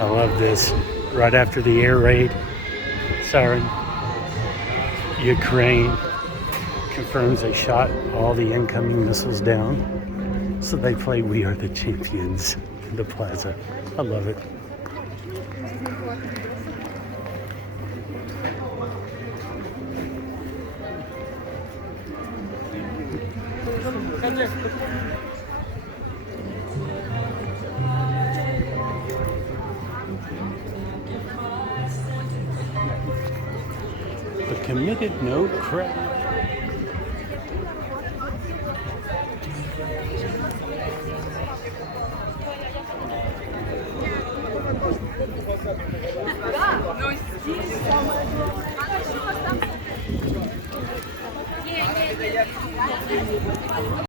I love this. Right after the air raid, siren, Ukraine confirms they shot all the incoming missiles down. So they play We Are the Champions in the plaza. I love it. The committed no crowd.